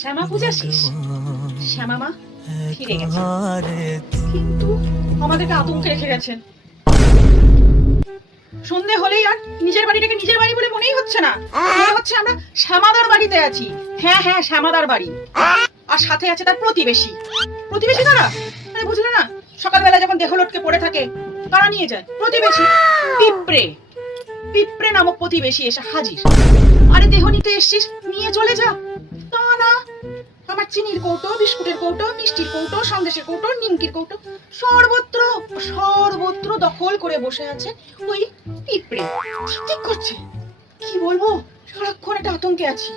শ্যামা পূজা শেষ, শ্যামা মা ফিরে গেছে, কিন্তু আমাদেরকে আতঙ্কে রেখে গেছেন। সন্ধে হলেই আর নিজের বাড়িটাকে নিজের বাড়ি বলে মনেই হচ্ছে না, মনে হচ্ছে আমরা শ্যামাদার বাড়িতে আছি। হ্যাঁ হ্যাঁ, শ্যামাদার বাড়ি, আর সাথে আছে তার প্রতিবেশী। প্রতিবেশী কারা? আরে বুঝলে না, সকালবেলা যখন দেহ লটকে পড়ে থাকে তারা নিয়ে যায় প্রতিবেশী। পিঁপড়ে, পিঁপড়ে নামক প্রতিবেশী এসে হাজির। আরে দেহ নিতে এসছিস, নিয়ে চলে যা। তা না, আমার চিনির কৌটো, বিস্কুটের কৌটো, মিষ্টির কৌটো, সন্দেশের কৌটো, নিমকির কৌটো সর্বত্র সর্বত্র দখল করে বসে আছে ওই পিঁপড়ে। ঠিক করছে, কি বলবো, সারাক্ষণ একটা আতঙ্কে আছি।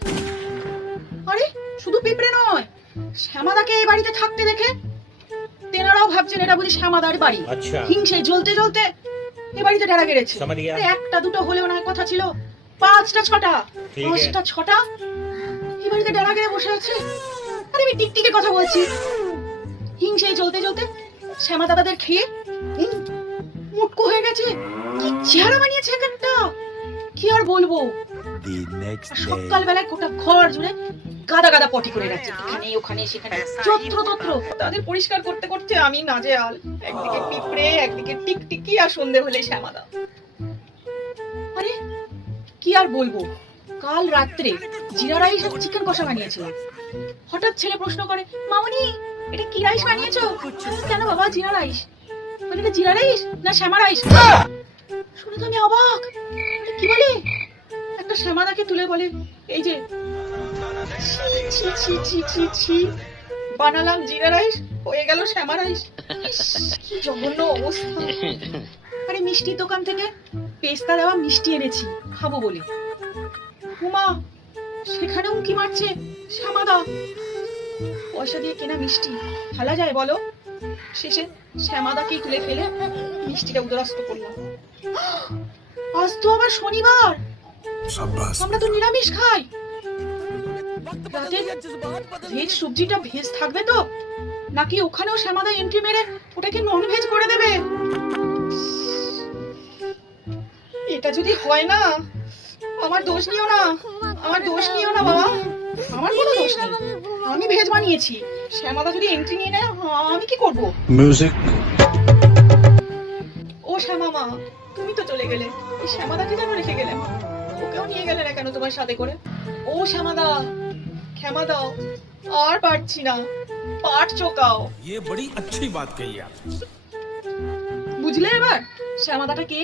আরে শুধু পিঁপড়ে নয়, শ্যামাদাকে এই বাড়িতে থাকতে দেখে তেনারাও ভাবছেন এটা বুঝি শ্যামাদার বাড়ি। হিংসে জ্বলতে জ্বলতে এ বাড়িতে ডেরা গেড়েছে। একটা দুটো হলেও নয়, কথা ছিল 5টা 6টা, 5টা 6টা এই বাড়িতে ডেরা গেড়ে বসে আছে। আরে আমি টিকটিকে কথা বলছি। হিংসে জ্বলতে জ্বলতে শ্যামা দাদাদের খেয়ে মুটকু হয়ে গেছে। কি চেহারা বানিয়েছে একটা, কি আর বলবো। সকালবেলায় গোটা ঘর জুড়ে গাদা গাদা পটি করে রাখছে, এখানে ওখানে সেখানে, যত্র তত্র। তাদের পরিষ্কার করতে করতে আমি নাজেহাল। একদিকে পিঁপড়ে, একদিকে টিকটিকি, আর সন্ধে হলে শ্যামাদা। আরে কি আর বলবো, কাল রাত্রে জিরা রাইস আর চিকেন কষা বানিয়েছিলাম। হঠাৎ ছেলে প্রশ্ন করে, মামনি এটা কি রাইস বানিয়েছো? কেন বাবা জিরা রাইস? মানে এটা জিরা রাইস না শ্যামা রাইস? শুনে তো আমি অবাক। কি বলে? একটা শ্যামাদাকে তুলে বলে, এই যে ছি ছি ছি ছি ছি, বানালাম জিরা রাইস, হয়ে গেল শ্যামা রাইস। কি জঘন্য অবস্থা। আরে মিষ্টির দোকান থেকে পেস্তা দেওয়া মিষ্টি এনেছি খাবো বলে, উমা সেখানেও কি মারছে শ্যামাদা। পয়সা দিয়ে কেনা মিষ্টি ফেলা যায় বলো? শেষে শ্যামাদাকেই তুলে ফেলে মিষ্টিটা উদরাস্ত করলাম। আজ তো আবার শনিবার, আমরা তো নিরামিষ খাই। ভেজ সবজিটা ভেজ থাকবে তো, নাকি ওখানেও শ্যামাদা এন্ট্রি মেরে ওটাকে নন ভেজ করে দেবে? এটা যদি হয় না, আমার দোষ নিও না, আমার দোষ নিও না বাবা, আমার কোনো দোষ নেই। আমি ভেজ বানিয়েছি, শ্যামাদা যদি এন্ট্রি নিয়ে নেয় আমি কি করব? মিউজিক। ও শ্যামা মা, তুমি তো চলে গেলে, এই শ্যামাদাকে যেন রেখে গেলে, ওকেও নিয়ে গেলে না কেন তোমার সাথে করে? ও শ্যামাদা, ক্ষমা দাও, আর পারছি না, পাট চোকাও। ये बड़ी अच्छी बात कही आप। বুঝলে এবার শ্যামাদাটা কে?